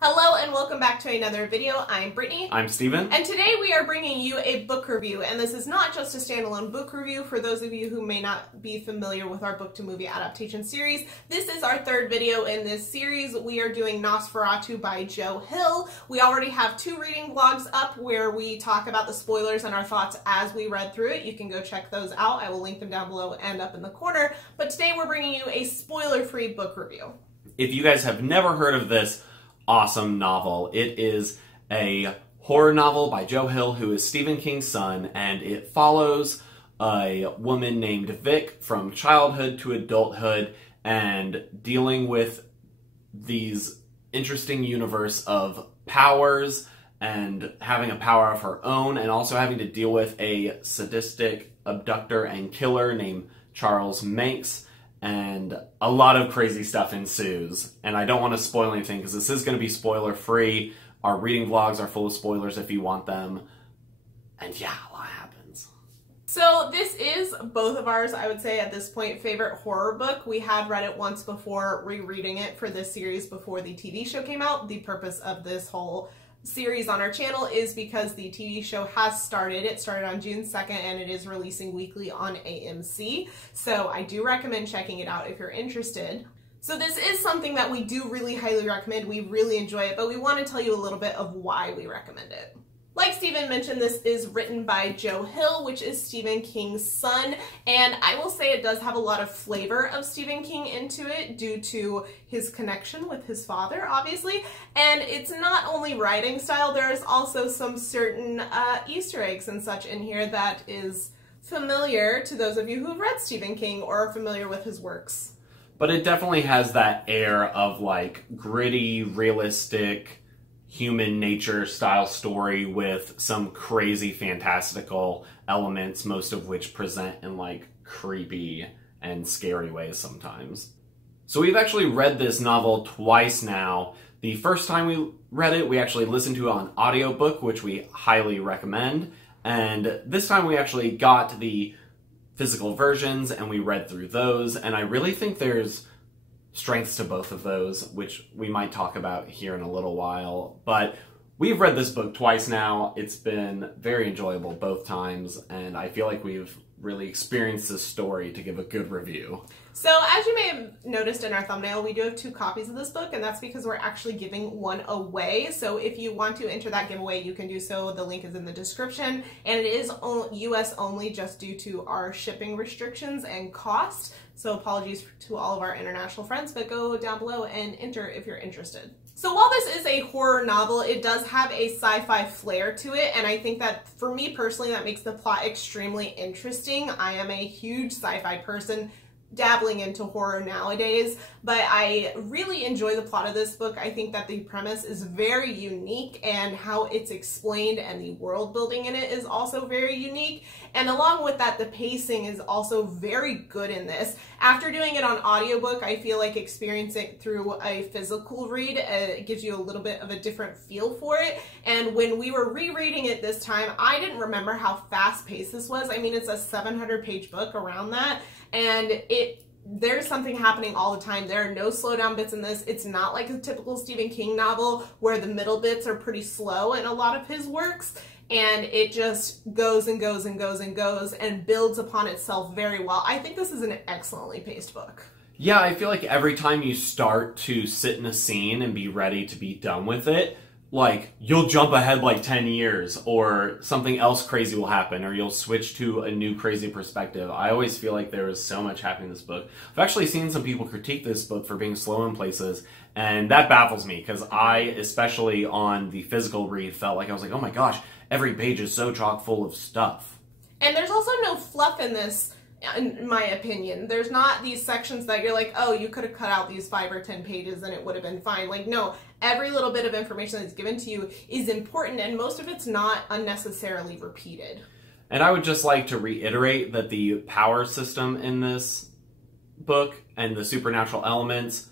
Hello and welcome back to another video. I'm Brittany. I'm Steven. And today we are bringing you a book review, and this is not just a standalone book review. For those of you who may not be familiar with our book to movie adaptation series, this is our third video in this series. We are doing NOS4A2 by Joe Hill. We already have 2 reading vlogs up where we talk about the spoilers and our thoughts as we read through it. You can go check those out. I will link them down below and up in the corner. But today we're bringing you a spoiler-free book review. If you guys have never heard of this awesome novel, it is a horror novel by Joe Hill, who is Stephen King's son, and it follows a woman named Vic from childhood to adulthood and dealing with these interesting universe of powers and having a power of her own, and also having to deal with a sadistic abductor and killer named Charles Manx. And a lot of crazy stuff ensues. And I don't want to spoil anything because this is going to be spoiler free. Our reading vlogs are full of spoilers if you want them. And yeah, a lot happens. So this is both of ours, I would say at this point, favorite horror book. We had read it once before rereading it for this series before the TV show came out. The purpose of this whole series on our channel is because the TV show has started. It started on June 2nd and it is releasing weekly on AMC. So I do recommend checking it out if you're interested. So this is something that we do really highly recommend. We really enjoy it, but we want to tell you a little bit of why we recommend it. Like Stephen mentioned, this is written by Joe Hill, which is Stephen King's son, and I will say it does have a lot of flavor of Stephen King into it due to his connection with his father, obviously, and it's not only writing style, there's also some certain Easter eggs and such in here that is familiar to those of you who have read Stephen King or are familiar with his works. But it definitely has that air of like gritty, realistic, human nature style story with some crazy fantastical elements, most of which present in like creepy and scary ways sometimes. So we've actually read this novel twice now. The first time we read it, we actually listened to it on audiobook, which we highly recommend. And this time we actually got the physical versions and we read through those. And I really think there's strengths to both of those, which we might talk about here in a little while. But we've read this book twice now. It's been very enjoyable both times, and I feel like we've really experienced this story to give a good review. So as you may have noticed in our thumbnail, we do have 2 copies of this book, and that's because we're actually giving one away. So if you want to enter that giveaway, you can do so. The link is in the description, and it is US only just due to our shipping restrictions and cost. So apologies to all of our international friends, but go down below and enter if you're interested. So while this is a horror novel, it does have a sci-fi flair to it, and I think that for me personally, that makes the plot extremely interesting. I am a huge sci-fi person, dabbling into horror nowadays, but I really enjoy the plot of this book. I think that the premise is very unique, and how it's explained and the world building in it is also very unique. And along with that, the pacing is also very good in this. After doing it on audiobook, I feel like experiencing it through a physical read, it gives you a little bit of a different feel for it. And when we were rereading it this time, I didn't remember how fast-paced this was. I mean, it's a 700-page book, around that, and there's something happening all the time. There are no slowdown bits in this. It's not like a typical Stephen King novel where the middle bits are pretty slow in a lot of his works, and it just goes and goes and goes and goes and builds upon itself very well. I think this is an excellently paced book. Yeah, I feel like every time you start to sit in a scene and be ready to be done with it, like, you'll jump ahead like 10 years, or something else crazy will happen, or you'll switch to a new crazy perspective. I always feel like there is so much happening in this book. I've actually seen some people critique this book for being slow in places, and that baffles me, because I, especially on the physical read, felt like I was like, oh my gosh, every page is so chock full of stuff. And there's also no fluff in this, in my opinion. There's not these sections that you're like, oh, you could have cut out these 5 or 10 pages and it would have been fine. Like, no, every little bit of information that's given to you is important, and most of it's not unnecessarily repeated. And I would just like to reiterate that the power system in this book and the supernatural elements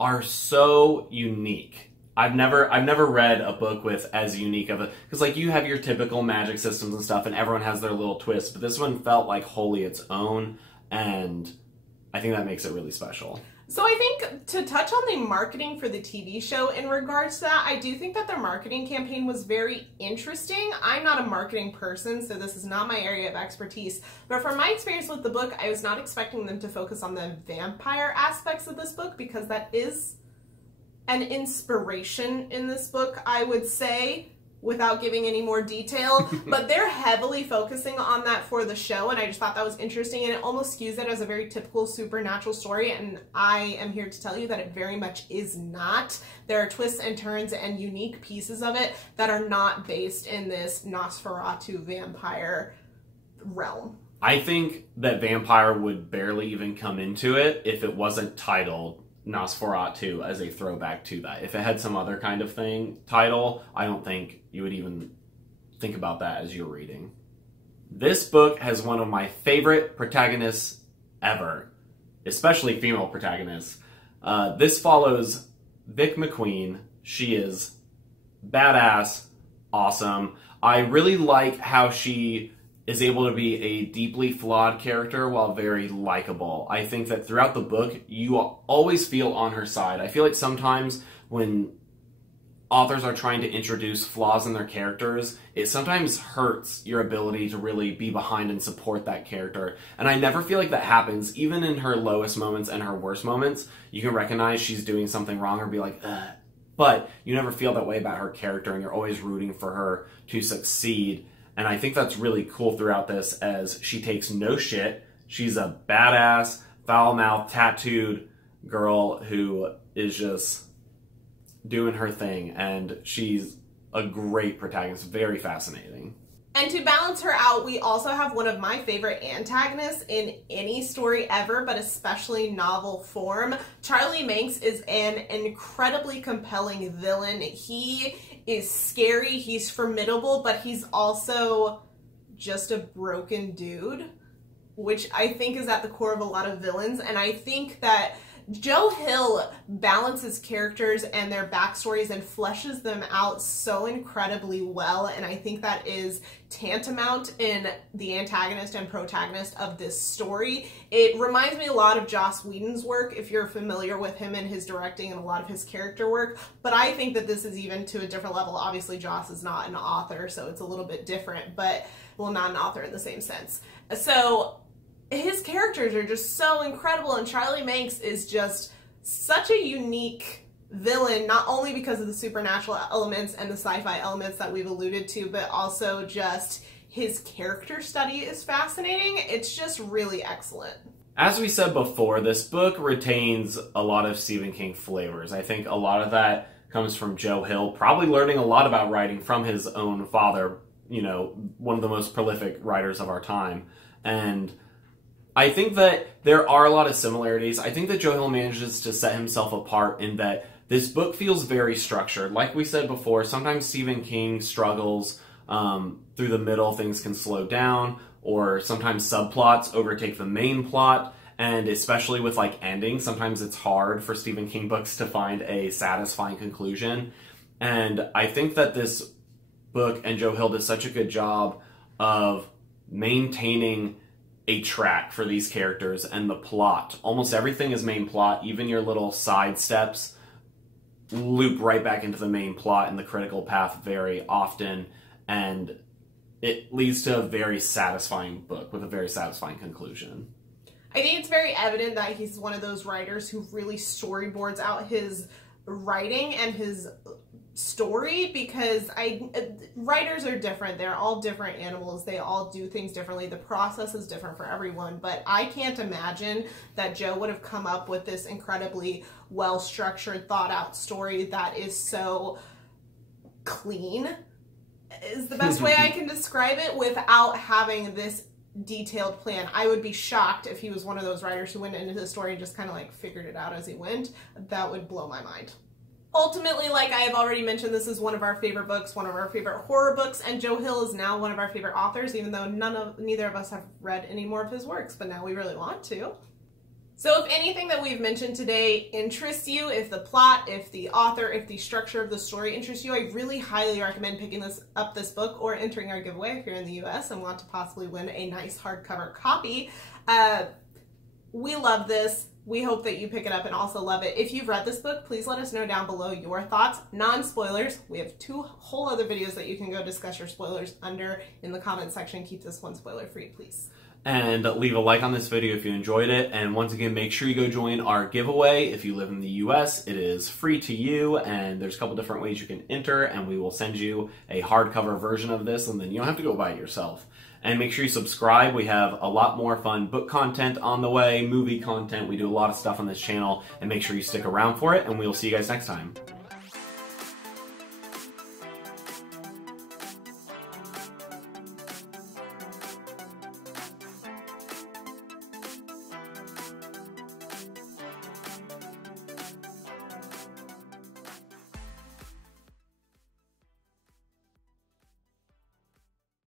are so unique. I've never read a book with as unique of a, because like you have your typical magic systems and stuff and everyone has their little twists, but this one felt like wholly its own, and I think that makes it really special. So I think to touch on the marketing for the TV show in regards to that, I do think that their marketing campaign was very interesting. I'm not a marketing person, so this is not my area of expertise. But from my experience with the book, I was not expecting them to focus on the vampire aspects of this book, because that is an inspiration in this book, I would say, without giving any more detail, but they're heavily focusing on that for the show, and I just thought that was interesting, and it almost skews it as a very typical supernatural story, and I am here to tell you that it very much is not. There are twists and turns and unique pieces of it that are not based in this NOS4A2 vampire realm. I think that vampire would barely even come into it if it wasn't titled NOS4A2 as a throwback to that. If it had some other kind of title, I don't think you would even think about that as you're reading. This book has one of my favorite protagonists ever, especially female protagonists. This follows Vic McQueen. She is badass, awesome. I really like how she is able to be a deeply flawed character while very likable. I think that throughout the book, you always feel on her side. I feel like sometimes when authors are trying to introduce flaws in their characters, it sometimes hurts your ability to really be behind and support that character. And I never feel like that happens. Even in her lowest moments and her worst moments, you can recognize she's doing something wrong or be like, ugh. But you never feel that way about her character, and you're always rooting for her to succeed. And I think that's really cool throughout this, as she takes no shit. She's a badass, foul-mouthed, tattooed girl who is just doing her thing, and she's a great protagonist, very fascinating. And to balance her out, we also have one of my favorite antagonists in any story ever, but especially novel form. Charlie Manx is an incredibly compelling villain. He is scary, he's formidable, but he's also just a broken dude, which I think is at the core of a lot of villains. And I think that Joe Hill balances characters and their backstories and fleshes them out so incredibly well, and I think that is tantamount in the antagonist and protagonist of this story. It reminds me a lot of Joss Whedon's work, if you're familiar with him and his directing and a lot of his character work, but I think that this is even to a different level. Obviously, Joss is not an author, so it's a little bit different, but, well, not an author in the same sense. So his characters are just so incredible, and Charlie Manx is just such a unique villain, not only because of the supernatural elements and the sci-fi elements that we've alluded to, but also just his character study is fascinating. It's just really excellent. As we said before, this book retains a lot of Stephen King flavors. I think a lot of that comes from Joe Hill, probably learning a lot about writing from his own father, you know, one of the most prolific writers of our time. And I think that there are a lot of similarities. I think that Joe Hill manages to set himself apart in that this book feels very structured. Like we said before, sometimes Stephen King struggles through the middle, things can slow down, or sometimes subplots overtake the main plot, and especially with like endings, sometimes it's hard for Stephen King books to find a satisfying conclusion. And I think that this book and Joe Hill did such a good job of maintaining a track for these characters and the plot. Almost everything is main plot. Even your little side steps loop right back into the main plot and the critical path very often, and it leads to a very satisfying book with a very satisfying conclusion. I think it's very evident that he's one of those writers who really storyboards out his writing and his story, because writers are different. They're all different animals. They all do things differently. The process is different for everyone, but I can't imagine that Joe would have come up with this incredibly well-structured, thought-out story that is so clean, is the best way I can describe it, without having this detailed plan. I would be shocked if he was one of those writers who went into the story and just kind of like figured it out as he went. That would blow my mind. Ultimately, like I have already mentioned, this is one of our favorite books, one of our favorite horror books, and Joe Hill is now one of our favorite authors, even though neither of us have read any more of his works, but now we really want to. So if anything that we've mentioned today interests you, if the plot, if the author, if the structure of the story interests you, I really highly recommend picking up this book or entering our giveaway if you're in the US and want to possibly win a nice hardcover copy. We love this. We hope that you pick it up and also love it. If you've read this book, please let us know down below your thoughts. Non-spoilers. We have 2 whole other videos that you can go discuss your spoilers under in the comment section. Keep this one spoiler free, please. And leave a like on this video if you enjoyed it. And once again, make sure you go join our giveaway. If you live in the US, it is free to you, and there's a couple different ways you can enter, and we will send you a hardcover version of this, and then you don't have to go buy it yourself. And make sure you subscribe. We have a lot more fun book content on the way, movie content. We do a lot of stuff on this channel, and make sure you stick around for it, and we will see you guys next time.